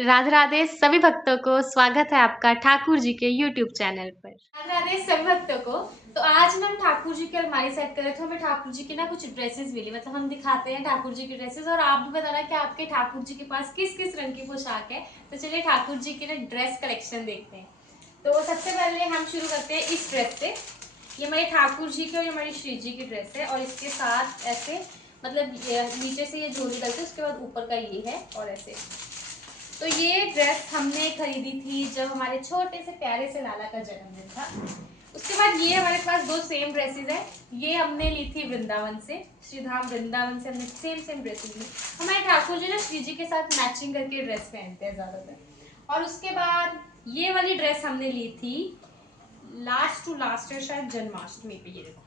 राधे राधे सभी भक्तों को स्वागत है आपका ठाकुर जी के YouTube चैनल पर। राधे राधे सभी भक्तों को। तो आज हम ठाकुर जी की अलमारी सेट कर रहे थे, हमें ठाकुर जी की ना कुछ ड्रेसेस मिली, मतलब हम दिखाते हैं ठाकुर जी की ड्रेसेस और आप भी बताना कि आपके ठाकुर जी के पास किस किस रंग की पोशाक है। तो चलिए ठाकुर जी की ना ड्रेस कलेक्शन देखते हैं। तो सबसे पहले हम शुरू करते हैं इस ड्रेस से। ये हमारी ठाकुर जी की और ये हमारी श्री जी की ड्रेस है और इसके साथ ऐसे मतलब नीचे से ये झोली डलती है, उसके बाद ऊपर का ये है और ऐसे। तो ये ड्रेस हमने खरीदी थी जब हमारे छोटे से प्यारे से लाला का जन्मदिन था। उसके बाद ये हमारे पास दो सेम ड्रेसेस है। ये हमने ली थी वृंदावन से, श्रीधाम वृंदावन से हमने सेम सेम ड्रेसेस ली। हमारे ठाकुर जी ना श्री जी के साथ मैचिंग करके ड्रेस पहनते हैं ज्यादातर। और उसके बाद ये वाली ड्रेस हमने ली थी लास्ट टू लास्ट ईयर, शायद जन्माष्टमी पे। ये देखो,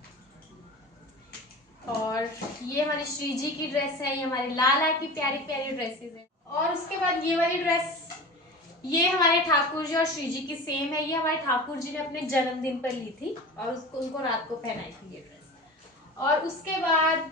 और ये हमारी श्री जी की ड्रेस है, ये हमारे लाला की प्यारी प्यारी ड्रेसेस है। और उसके बाद ये वाली ड्रेस, ये हमारे ठाकुर जी और श्री जी की सेम है। ये हमारे ठाकुर जी ने अपने जन्मदिन पर ली थी और उसको उनको रात को पहनाई थी ये ड्रेस। और उसके बाद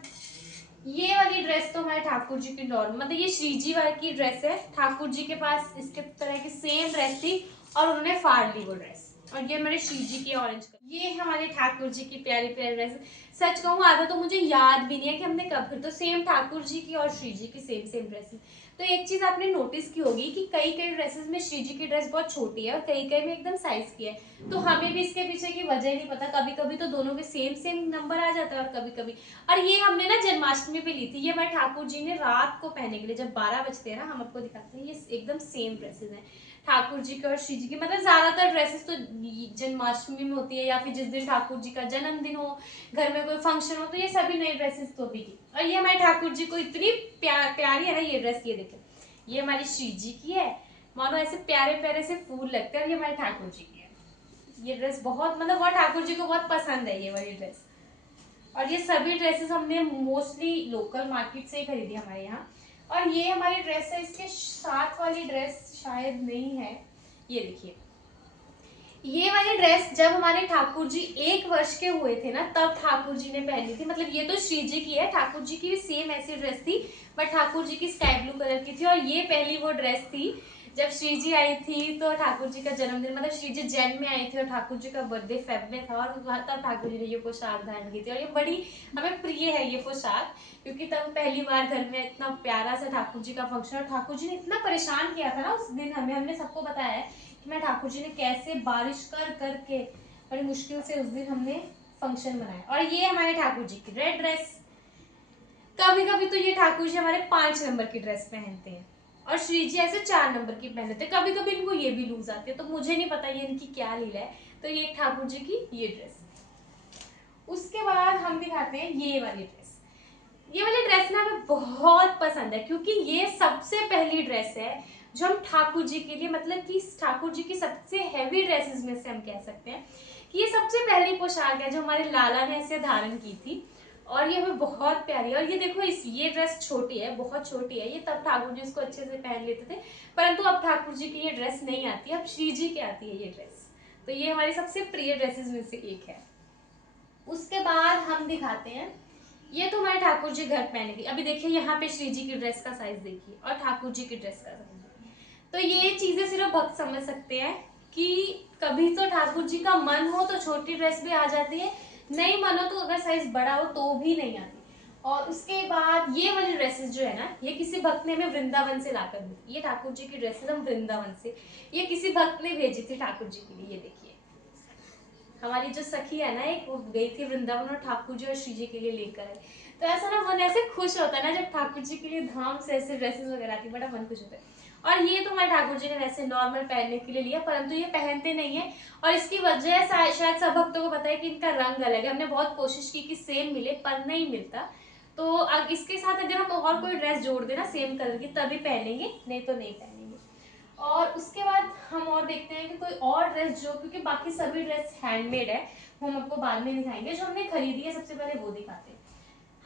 ये वाली ड्रेस तो हमारे ठाकुर जी की नॉर्मल, मतलब ये श्री जी वाली की ड्रेस है। ठाकुर जी के पास इसके तरह की सेम ड्रेस थी और उन्होंने फाड़ ली वो ड्रेस। और ये हमारे श्री जी की ऑरेंज कलर, ये हमारे ठाकुर जी की प्यारी प्यारी ड्रेस। सच कहूँ आधा तो मुझे याद भी नहीं है कि हमने कब, फिर तो सेम ठाकुर जी की और श्री जी की सेम सेम ड्रेसेस। तो एक चीज आपने नोटिस की होगी कि कई कई ड्रेसेस में श्री जी की ड्रेस बहुत छोटी है और कई कई में एकदम साइज की है। तो हमें भी इसके पीछे की वजह नहीं पता, कभी कभी तो दोनों के सेम सेम नंबर आ जाता है और कभी कभी। और ये हमने ना जन्माष्टमी पे ली थी, ये हमारे ठाकुर जी ने रात को पहनने के लिए, जब 12 बजते हैं ना हम आपको दिखाते हैं, ये एकदम सेम ड्रेसेस हैं ठाकुर जी के और श्री जी की। मतलब ज्यादातर ड्रेसेस तो जन्माष्टमी में होती है या फिर जिस दिन ठाकुर जी का जन्मदिन हो, घर में कोई फंक्शन हो, तो ये सभी नई ड्रेसेस तो भी की। और ये हमारे ठाकुर जी को इतनी प्यारी है ना ये ड्रेस। ये देखो, ये हमारी श्री जी की है, मानो ऐसे प्यारे प्यारे से फूल लगते हैं। और ये हमारे ठाकुर जी की है। ये ड्रेस बहुत मतलब बहुत ठाकुर जी को बहुत पसंद है ये वाली ड्रेस। और ये सभी ड्रेसेस हमने मोस्टली लोकल मार्केट से ही खरीदी हमारे यहाँ। और ये हमारी ड्रेस है, इसके साथ वाली ड्रेस शायद नहीं है। ये देखिए, ये वाली ड्रेस जब हमारे ठाकुर जी 1 वर्ष के हुए थे ना, तब ठाकुर जी ने पहनी थी। मतलब ये तो श्री जी की है, ठाकुर जी की भी सेम ऐसी ड्रेस थी, बट ठाकुर जी की स्काई ब्लू कलर की थी। और ये पहली वो ड्रेस थी जब श्री जी आई थी, तो ठाकुर जी का जन्मदिन, मतलब श्री जी जैन में आई थी और ठाकुर जी का बर्थडे फेब में था, और तब ठाकुर जी ने ये पोशाक धारण की थी। और ये बड़ी हमें प्रिय है ये पोशाक, क्योंकि तब पहली बार घर में इतना प्यारा सा ठाकुर जी का फंक्शन। और ठाकुर जी ने इतना परेशान किया था ना उस दिन, हमने सबको बताया है कि मैं ठाकुर जी ने कैसे बारिश कर करके बड़ी मुश्किल से उस दिन हमने फंक्शन मनाया। और ये हमारे ठाकुर जी की रेड ड्रेस। कभी कभी तो ये ठाकुर जी हमारे 5 नंबर की ड्रेस पहनते हैं और श्री जी ऐसे 4 नंबर की पहनते हैं। कभी कभी इनको ये भी लूज आती है, तो मुझे नहीं पता ये इनकी क्या लीला है। तो ये ठाकुर जी की ये ड्रेस। उसके बाद हम दिखाते हैं ये वाली ड्रेस। ये वाली ड्रेस ना हमें बहुत पसंद है, क्योंकि ये सबसे पहली ड्रेस है जो हम ठाकुर जी के लिए, मतलब कि ठाकुर जी की सबसे हैवी ड्रेसेस में से हम कह सकते हैं कि ये सबसे पहली पोशाक है जो हमारे लाला ने ऐसे धारण की थी। और ये हमें बहुत प्यारी है। और ये देखो, ये ड्रेस छोटी है, बहुत छोटी है ये, तब ठाकुर जी इसको अच्छे से पहन लेते थे, परंतु अब ठाकुर जी की ये ड्रेस नहीं आती, अब श्री जी की आती है ये ड्रेस। तो ये हमारी सबसे प्रिय ड्रेसेस में से एक है। उसके बाद हम दिखाते हैं, ये तो हमारे ठाकुर जी घर पहने थी। अभी देखिए यहाँ पे श्री जी की ड्रेस का साइज देखिए और ठाकुर जी की ड्रेस का साइज देखिए। तो ये चीजें सिर्फ भक्त समझ सकते हैं कि कभी तो ठाकुर जी का मन हो तो छोटी ड्रेस भी आ जाती है, नहीं मन हो तो अगर साइज बड़ा हो तो भी नहीं आती। और उसके बाद ये वाली ड्रेसेस जो है ना, ये किसी भक्त ने हमें वृंदावन से लाकर दी। ये ठाकुर जी की ड्रेसेस हम वृंदावन से, ये किसी भक्त ने भेजी थी ठाकुर जी के लिए। ये देखिए, हमारी जो सखी है ना एक, वो गई थी वृंदावन और ठाकुर जी और श्री जी के लिए लेकर आई। तो ऐसा ना मन ऐसे खुश होता है ना जब ठाकुर जी के लिए धाम से ऐसे ड्रेसेस वगैरह आती, बड़ा मन खुश होता है। और ये तो हमारे ठाकुर जी ने वैसे नॉर्मल पहनने के लिए लिया, परंतु ये पहनते नहीं है। और इसकी वजह शायद सब भक्तों को पता है कि इनका रंग अलग है। हमने बहुत कोशिश की कि सेम मिले, पर नहीं मिलता। तो अब इसके साथ अगर हम और कोई ड्रेस जोड़ देना सेम कलर की, तभी पहनेंगे, नहीं तो नहीं पहनेंगे। और उसके बाद हम और देखते हैं कि कोई और ड्रेस जो, क्योंकि बाकी सभी ड्रेस हैंडमेड है, वो हम आपको बाद में दिखाएंगे। जो हमने खरीदी है सबसे पहले वो दिखाते हैं।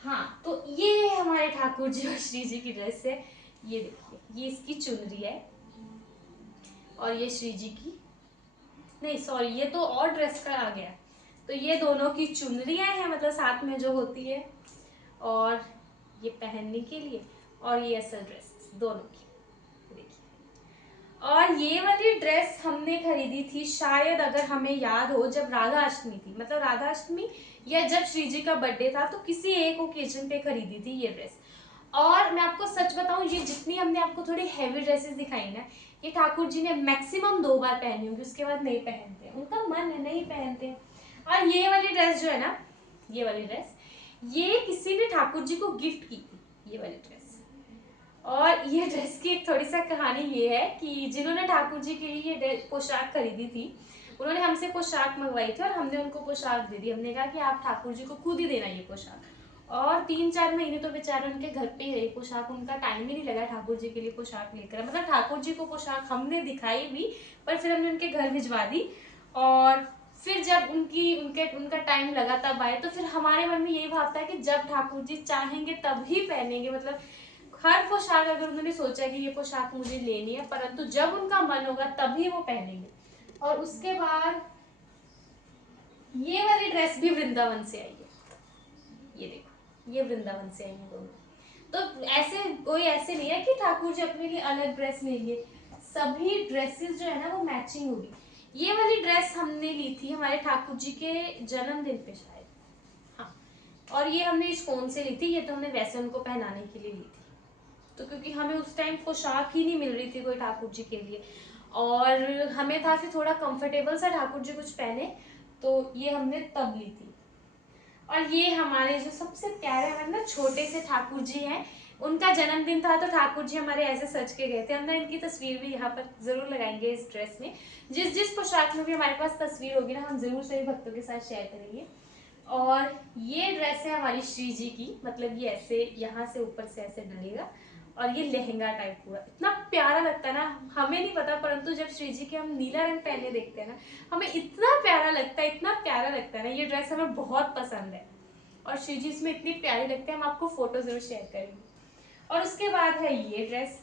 हाँ, तो ये हमारे ठाकुर जी और श्री जी की ड्रेस है। ये देखिए, ये इसकी चुनरी है और ये श्री जी की, नहीं सॉरी, ये तो और ड्रेस का आ गया। तो ये दोनों की चुनरियां हैं, मतलब साथ में जो होती है, और ये पहनने के लिए, और ये असल ड्रेस दोनों की देखिए। और ये वाली ड्रेस हमने खरीदी थी शायद, अगर हमें याद हो, जब राधा अष्टमी थी, मतलब राधा अष्टमी या जब श्री जी का बर्थडे था, तो किसी एक ओकेजन पे खरीदी थी ये ड्रेस। और मैं आपको सच बताऊं, ये जितनी हमने आपको थोड़ी हैवी ड्रेसेस दिखाई ना, ये ठाकुर जी ने मैक्सिमम 2 बार पहनी होगी, उसके बाद नहीं पहनते, उनका मन है नहीं पहनते। और ये वाली ड्रेस जो है ना, ये वाली ड्रेस, ये किसी ने ठाकुर जी को गिफ्ट की थी, ये वाली ड्रेस। और ये ड्रेस की एक थोड़ी सा कहानी ये है कि जिन्होंने ठाकुर जी के लिए ये पोशाक खरीदी थी, उन्होंने हमसे पोशाक मंगवाई थी और हमने उनको पोशाक दे दी। हमने कहा कि आप ठाकुर जी को खुद ही देना ये पोशाक। और 3-4 महीने तो बेचारे उनके घर पे ही रही पोशाक, उनका टाइम ही नहीं लगा ठाकुर जी के लिए पोशाक लेकर। मतलब ठाकुर जी को पोशाक हमने दिखाई भी, पर फिर हमने उनके घर भिजवा दी। और फिर जब उनका टाइम लगा तब आए, तो फिर हमारे मन में यही भाव था कि जब ठाकुर जी चाहेंगे तभी पहनेंगे। मतलब हर पोशाक अगर उन्होंने सोचा कि ये पोशाक मुझे लेनी है, परंतु जब उनका मन होगा तभी वो पहनेंगे। और उसके बाद ये वाली ड्रेस भी वृंदावन से आई है, ये देखो, ये वृंदावन से आई है दोनों। तो ऐसे कोई ऐसे नहीं है कि ठाकुर जी अपने लिए अलग ड्रेस लेंगे, सभी ड्रेसेस जो है ना वो मैचिंग होगी। ये वाली ड्रेस हमने ली थी हमारे ठाकुर जी के जन्मदिन पे शायद, हाँ। और ये हमने इस्कॉन से ली थी, ये तो हमने वैसे उनको पहनाने के लिए ली थी। तो क्योंकि हमें उस टाइम पोशाक ही नहीं मिल रही थी कोई ठाकुर जी के लिए, और हमें था कि थोड़ा कंफर्टेबल सा ठाकुर जी कुछ पहने, तो ये हमने तब ली थी। और ये हमारे जो सबसे प्यारे मतलब छोटे से ठाकुर जी हैं, उनका जन्मदिन था, तो ठाकुर जी हमारे ऐसे सज के गए थे। हमने इनकी तस्वीर भी यहाँ पर जरूर लगाएंगे इस ड्रेस में। जिस जिस पोशाक में भी हमारे पास तस्वीर होगी ना, हम जरूर सभी भक्तों के साथ शेयर करेंगे। और ये ड्रेस है हमारी श्री जी की, मतलब ये ऐसे यहाँ से ऊपर से ऐसे डलेगा, और ये लहंगा टाइप पूरा इतना प्यारा लगता है ना, हमें नहीं पता, परंतु जब श्री जी के हम नीला रंग पहने देखते हैं ना, हमें इतना प्यारा लगता है, इतना प्यारा लगता है ना, ये ड्रेस हमें बहुत पसंद है। और श्री जी इसमें इतनी प्यारी लगती है, हम आपको फोटो जरूर शेयर करेंगे। और उसके बाद है ये ड्रेस,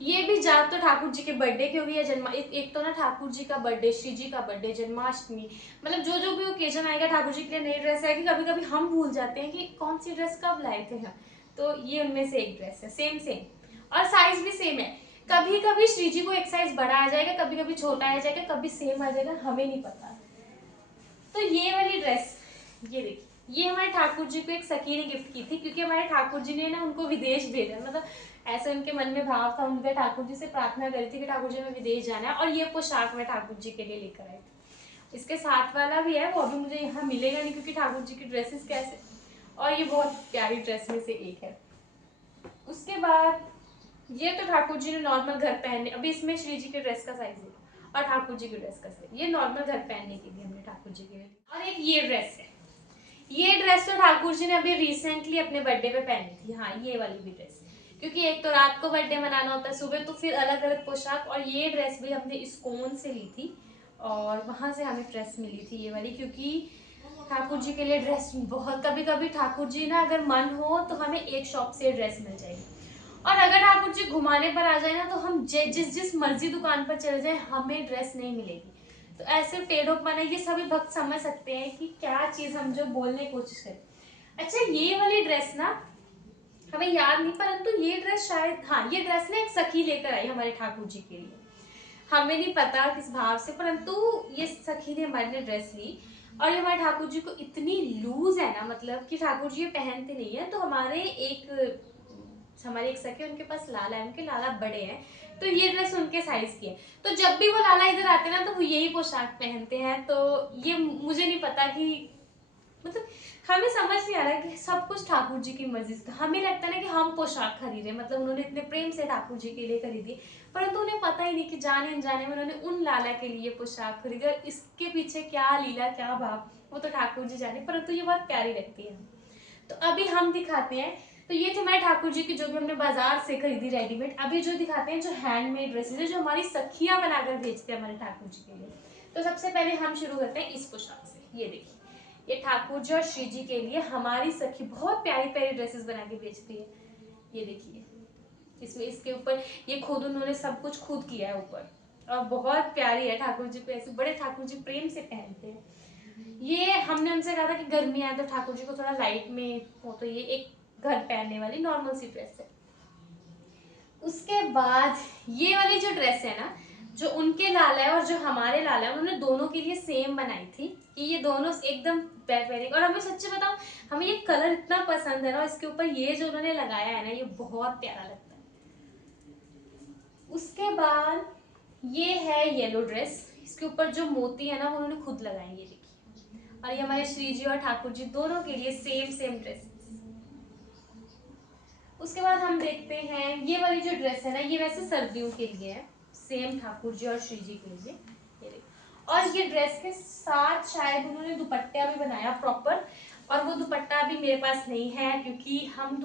ये भी जात तो ठाकुर जी के बर्थडे की होगी या जन्मा, एक तो ना ठाकुर जी का बर्थडे, श्री जी का बर्थडे, जन्माष्टमी, मतलब जो जो भी ओकेजन आएगा ठाकुर जी के लिए नई ड्रेस आएगी। कभी कभी हम भूल जाते हैं कि कौन सी ड्रेस कब लाए थे हम, तो ये उनमें से एक ड्रेस है, सेम सेम, और साइज भी सेम है। कभी कभी श्री जी को एक साइज बड़ा आ जाएगा, कभी कभी छोटा आ जाएगा, कभी सेम आ जाएगा, हमें नहीं पता। तो ये वाली ड्रेस, ये देखिए, ये हमारे ठाकुर जी को एक सखी ने गिफ्ट की थी, क्योंकि हमारे ठाकुर जी ने ना उनको विदेश भेजा, मतलब ऐसे उनके मन में भाव था, उनके ठाकुर जी से प्रार्थना करी थी कि ठाकुर जी में विदेश जाना है, और ये पोशाक मैं ठाकुर जी के लिए लेकर आई थी। इसके साथ वाला भी है, वो अभी मुझे यहाँ मिलेगा नहीं क्योंकि ठाकुर जी की ड्रेसेस कैसे, और ये बहुत प्यारी ड्रेस में से एक है। उसके बाद ये तो ठाकुर जी ने नॉर्मल घर पहनने, अभी इसमें श्री जी की ड्रेस का साइज है और ठाकुर जी की ड्रेस का साइज, ये नॉर्मल घर पहनने के लिए हमने ठाकुर जी के लिए। और एक ये ड्रेस है, ये ड्रेस तो ठाकुर जी ने अभी रिसेंटली अपने बर्थडे पे पहनी थी, हाँ ये वाली भी ड्रेस, क्योंकि एक तो रात को बर्थडे मनाना होता है, सुबह तो फिर अलग अलग पोशाक। और ये ड्रेस भी हमने इस्कॉन से ली थी, और वहां से हमें ड्रेस मिली थी ये वाली, क्योंकि ठाकुर जी के लिए ड्रेस बहुत, कभी कभी ठाकुर जी ना अगर मन हो तो हमें एक शॉप से ड्रेस मिल जाएगी, और अगर ठाकुर जी घुमाने पर आ जाए ना, तो हम जिस जिस मर्जी दुकान पर चले जाए हमें ड्रेस नहीं मिलेगी। तो ऐसे टेढ़ोपन है, ये सभी भक्त समझ सकते हैं कि क्या चीज हम जो बोलने की कोशिश करें। अच्छा, ये वाली ड्रेस ना हमें याद नहीं, परंतु ये ड्रेस शायद, हाँ ये ड्रेस ना एक सखी लेकर आई हमारे ठाकुर जी के लिए, हमें नहीं पता किस भाव से, परंतु ये सखी ने हमारे लिए ड्रेस ली। और ये हमारे ठाकुर जी को इतनी लूज है ना, मतलब कि ठाकुर जी ये पहनते नहीं है, तो हमारे एक सखी, उनके पास लाला है, उनके लाला बड़े हैं, तो ये ड्रेस उनके साइज की है। तो जब भी वो लाला इधर आते हैं ना, तो वो यही पोशाक पहनते हैं। तो ये मुझे नहीं पता कि, मतलब हमें समझ नहीं आ रहा कि सब कुछ ठाकुर जी की मर्जी से, हमें लगता है ना कि हम पोशाक खरीदे, मतलब उन्होंने इतने प्रेम से ठाकुर जी के लिए खरीदी, परंतु उन्हें पता ही नहीं कि जाने अनजाने में उन्होंने उन लाला के लिए पोशाक खरीदी, और इसके पीछे क्या लीला क्या भाव वो तो ठाकुर जी जाने, परंतु ये बहुत प्यारी लगती है। तो अभी हम दिखाते हैं, तो ये थे हमारे ठाकुर जी की जो भी हमने बाजार से खरीदी रेडीमेड। अभी जो दिखाते हैं जो हैंडमेड ड्रेसेस है, जो हमारी सखियां बनाकर भेजते हैं हमारे ठाकुर जी के लिए। तो सबसे पहले हम शुरू करते हैं इस पोशाक से। ये देखिए, ये ठाकुर जी और श्री जी के लिए हमारी सखी बहुत प्यारी प्यारी ड्रेसेस बना के बेचती है। ये देखिए, इसमें इसके ऊपर ये खुद उन्होंने सब कुछ खुद किया है ऊपर, और बहुत प्यारी है। ठाकुर जी को ऐसे बड़े ठाकुर जी प्रेम से पहनते हैं। ये हमने उनसे कहा था कि गर्मी आए तो ठाकुर जी को थोड़ा लाइट में हो, तो ये एक घर पहनने वाली नॉर्मल सी ड्रेस है। उसके बाद ये वाली जो ड्रेस है ना, जो उनके लाला है और जो हमारे लाला है, उन्होंने दोनों के लिए सेम बनाई थी कि ये दोनों एकदम वेरी। और हमें सच्ची बताऊं, हमें ये कलर इतना पसंद है ना, इसके ऊपर ये जो उन्होंने लगाया है ना, ये बहुत प्यारा लगता है। उसके बाद ये है येलो ड्रेस, इसके ऊपर जो मोती है ना वो उन्होंने खुद लगाए, ये देखिए। और ये हमारे श्री जी और ठाकुर जी दोनों के लिए सेम सेम ड्रेस। उसके बाद हम देखते हैं ये वाली जो ड्रेस है ना, ये वैसे सर्दियों के लिए है, सेम ठाकुर जी और श्री जी के लिए, ये देखो। और ये ड्रेस के साथ शायद उन्होंने दुपट्टा भी बनाया प्रॉपर, और वो दुपट्टा भी मेरे पास नहीं है, क्योंकि हम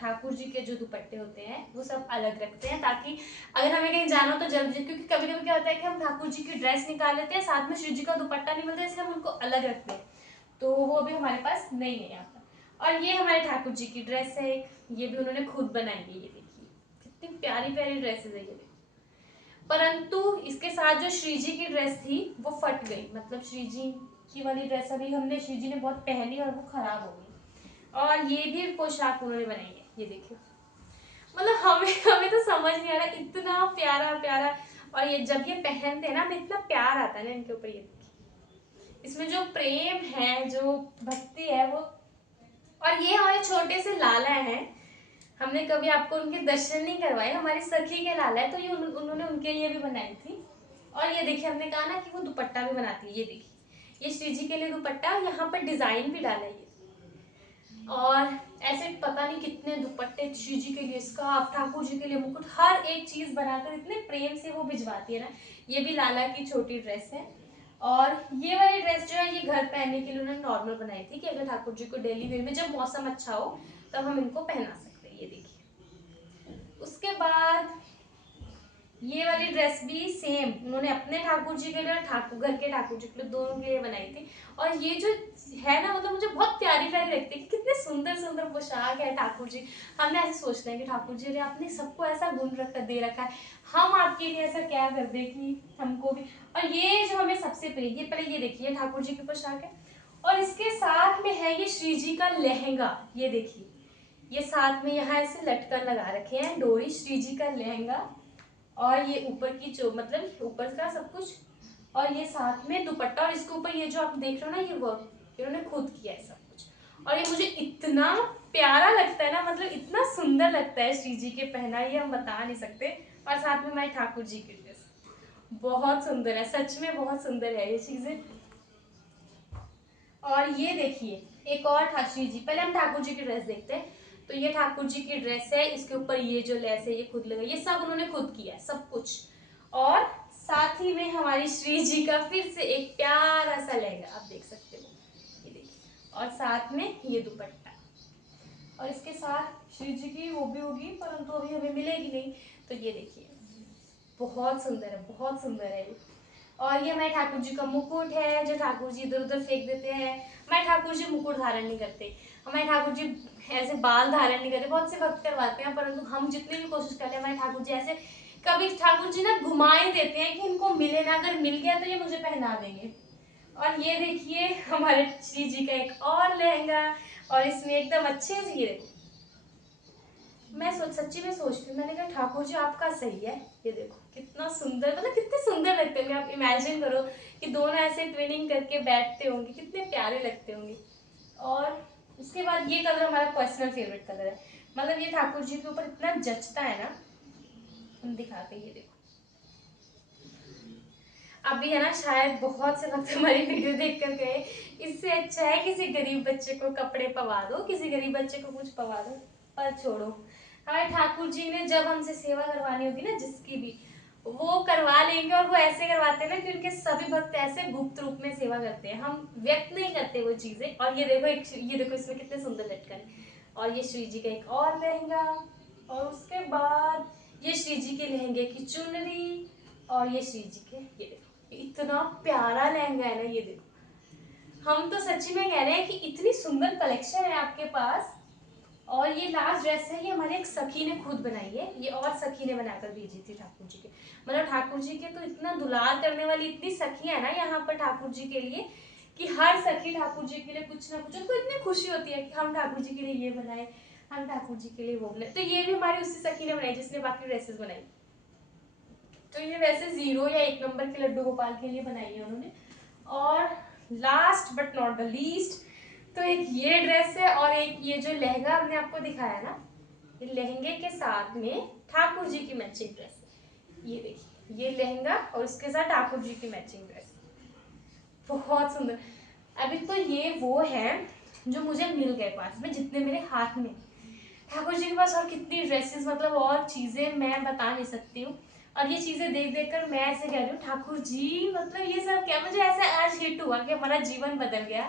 ठाकुर जी के जो दुपट्टे होते हैं वो सब अलग रखते हैं, ताकि अगर हमें कहीं जाना हो तो जल्दी, क्योंकि कभी कभी क्या होता है कि हम ठाकुर जी की ड्रेस निकाल लेते हैं, साथ में श्री जी का दुपट्टा नहीं मिलता, इसलिए हम उनको अलग रखते हैं, तो वो अभी हमारे पास नहीं है यहाँ पर। और ये हमारे ठाकुर जी की ड्रेस है, ये भी उन्होंने खुद बनाई है, ये देखिए कितनी प्यारी प्यारी ड्रेसेस है ये देखिए। परंतु इसके साथ जो श्री जी की ड्रेस थी वो फट गई, मतलब श्री जी की वाली ड्रेस अभी हमने श्री जी ने बहुत पहनी और वो खराब हो गई। और ये भी पोशाक उन्होंने बनाई है, ये देखिए। मतलब हमें हमें तो समझ नहीं आ रहा, इतना प्यारा प्यारा। और ये जब ये पहनते हैं ना, हमें इतना प्यार आता है ना इनके ऊपर, ये देखिए इसमें जो प्रेम है, जो भक्ति है वो। और ये हमारे छोटे से लाला हैं, हमने कभी आपको उनके दर्शन नहीं करवाए, हमारी सखी के लाला है, तो ये उन्होंने उनके लिए भी बनाई थी। और ये देखिए, हमने कहा ना कि वो दुपट्टा भी बनाती है, ये देखिए ये श्री जी के लिए दुपट्टा, यहाँ पर डिजाइन भी डाला है ये। और ऐसे पता नहीं कितने दुपट्टे श्री जी के लिए, स्कार्फ, ठाकुर जी के लिए मुकुट, हर एक चीज बनाकर इतने प्रेम से वो भिजवाती है ना। ये भी लाला की छोटी ड्रेस है। और ये वाली ड्रेस जो है ये घर पहनने के लिए उन्होंने नॉर्मल बनाई थी, कि अगर ठाकुर जी को डेली वेयर में जब मौसम अच्छा हो तब हम इनको पहना सकते हैं, ये देखिए। उसके बाद ये वाली ड्रेस भी सेम उन्होंने अपने ठाकुर जी के लिए और ठाकुर घर के ठाकुर जी के लिए, दोनों के लिए बनाई थी। और ये जो है ना, मतलब मुझे बहुत प्यारी प्यारी लगती है कि कितने सुंदर सुंदर पोशाक है ठाकुर जी। हमने ऐसे सोचते हैं कि ठाकुर जी ने आपने सबको ऐसा गुण दे रखा है, हम आपके लिए ऐसा क्या कर दे कि हमको भी। और ये जो हमें सबसे प्रिय, ये पहले ये देखिए ठाकुर जी की पोशाक है, और इसके साथ में है ये श्री जी का लहंगा, ये देखिए ये साथ में यहाँ ऐसे लटकन लगा रखे हैं, डोरी, श्री जी का लहंगा। और ये ऊपर की जो मतलब ऊपर का सब कुछ, और ये साथ में दुपट्टा, और इसके ऊपर ये जो आप देख रहे हो ना, ये वर्क इन्होंने खुद किया है सब कुछ। और ये मुझे इतना प्यारा लगता है ना, मतलब इतना सुंदर लगता है श्री जी के पहना, ये हम बता नहीं सकते। और साथ में हमारी ठाकुर जी की ड्रेस बहुत सुंदर है, सच में बहुत सुंदर है ये चीजें। और ये देखिए एक और श्री जी, पहले हम ठाकुर जी की ड्रेस देखते हैं। तो ये ठाकुर जी की ड्रेस है, इसके ऊपर ये जो लेस है ये खुद लगाई, ये सब उन्होंने खुद किया है सब कुछ। और साथ ही में हमारी श्री जी का फिर से एक प्यारा सा लहंगा, आप देख सकते हो, ये देखिए। और साथ में ये दुपट्टा, और इसके साथ श्री जी की वो भी होगी, परंतु अभी हमें मिलेगी नहीं। तो ये देखिए बहुत सुंदर है, बहुत सुंदर है ये। और ये हमारे ठाकुर जी का मुकुट है, जो ठाकुर जी इधर उधर फेंक देते हैं। हमारे ठाकुर जी मुकुट धारण नहीं करते, हमारे ठाकुर जी ऐसे बाल धारण नहीं करते, बहुत से भक्त करवाते हैं, परंतु हम जितनी भी कोशिश करते हैं, हमारे ठाकुर जी ऐसे कभी ठाकुर जी ना घुमा ही देते हैं कि इनको मिले ना, अगर मिल गया तो ये मुझे पहना देंगे। और ये देखिए हमारे श्री जी का एक और लहंगा, और इसमें एकदम अच्छे से ये देखो, मैं सच्ची में सोचती हूँ, मैंने कहा ठाकुर जी आपका सही है, ये देखो कितना सुंदर, मतलब कितने सुंदर लगते होंगे, आप इमेजिन करो कि दोनों ऐसे ट्विनिंग करके बैठते होंगे, कितने प्यारे लगते होंगे। और उसके बाद ये कलर हमारा पर्सनल फेवरेट कलर है, मतलब ये ठाकुर जी के ऊपर इतना जचता है ना, हम दिखाते हैं, ये देखो। अभी है ना, शायद बहुत से भक्त हमारी वीडियो देख कर गए, इससे अच्छा है किसी गरीब बच्चे को कपड़े पवा दो, किसी गरीब बच्चे को कुछ पवा दो। पर छोड़ो, हमारे ठाकुर जी ने जब हमसे सेवा करवानी होगी ना, जिसकी भी, वो करवा लेंगे। और वो ऐसे करवाते हैं ना कि उनके सभी भक्त ऐसे गुप्त रूप में सेवा करते हैं, हम व्यक्त नहीं करते वो चीजें। और ये देखो ये देखो इसमें कितने सुंदर लटकन, और ये श्री जी का एक और लहंगा। और उसके बाद ये श्री जी के लहंगे की चुनरी, और ये श्री जी के, ये देखो इतना प्यारा लहंगा है ना, ये देखो। हम तो सच्ची में कह रहे हैं कि इतनी सुंदर कलेक्शन है आपके पास। और ये लास्ट ड्रेस है, ये हमारे एक सखी ने खुद बनाई है, ये और सखी ने बनाकर भेजी थी ठाकुर जी के। मतलब ठाकुर जी के तो इतना दुलार करने वाली इतनी सखी है ना यहाँ पर ठाकुर जी के लिए, कि हर सखी ठाकुर जी के लिए कुछ ना कुछ, उनको इतनी खुशी होती है कि हम ठाकुर जी के लिए ये बनाए, हम ठाकुर जी के लिए वो बनाए। तो ये भी हमारी उसी सखी ने बनाई जिसने बाकी ड्रेसेस बनाई। तो तो ये वैसे 0 या 1 नंबर के लड्डू गोपाल के लिए बनाई है उन्होंने। और last but not the least, तो एक ये ड्रेस है और एक ये जो लहंगा हमने आपको दिखाया ना, ये लहंगे के साथ में ठाकुर जी की मैचिंग ड्रेस है। ये देखिए, ये लहंगा और इसके साथ ठाकुर जी की मैचिंग ड्रेस, बहुत सुंदर। अभी तो ये वो है जो मुझे मिल गए पास में, जितने मेरे हाथ में। ठाकुर जी के पास और कितनी ड्रेसेस, मतलब और चीजें मैं बता नहीं सकती हूँ। और ये चीजें देख देख कर मैं ऐसे कह रही हूँ ठाकुर जी, मतलब ये सब क्या, मुझे ऐसा आज हिट हुआ कि हमारा जीवन बदल गया,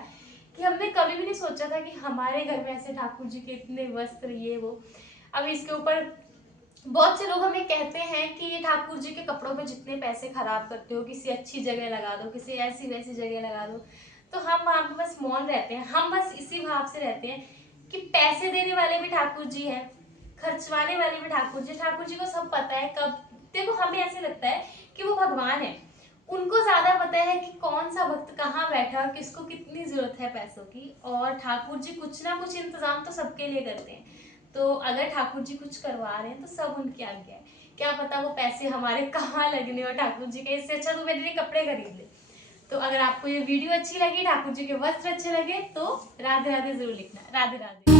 कि हमने कभी भी नहीं सोचा था कि हमारे घर में ऐसे ठाकुर जी के इतने वस्त्र, ये वो। अब इसके ऊपर बहुत से लोग हमें कहते हैं कि ये ठाकुर जी के कपड़ों पे जितने पैसे खराब करते हो, किसी अच्छी जगह लगा दो, किसी ऐसी वैसी जगह लगा दो। तो हम वहां पे बस मौन रहते हैं, हम बस इसी भाव से रहते हैं कि पैसे देने वाले भी ठाकुर जी हैं, खर्चवाने वाले भी ठाकुर जी। ठाकुर जी को सब पता है कब, देखो हमें ऐसे लगता है कि वो भगवान है, उनको ज्यादा पता है कि कौन सा भक्त कहाँ बैठा है और किसको कितनी जरूरत है पैसों की। और ठाकुर जी कुछ ना कुछ इंतजाम तो सबके लिए करते हैं। तो अगर ठाकुर जी कुछ करवा रहे हैं तो सब उनकी आज्ञा है। क्या पता वो पैसे हमारे कहाँ लगने और ठाकुर जी के, इससे अच्छा तो मेरे लिए कपड़े खरीद ले। तो अगर आपको ये वीडियो अच्छी लगी, ठाकुर जी के वस्त्र अच्छे लगे, तो राधे राधे जरूर लिखना। राधे राधे।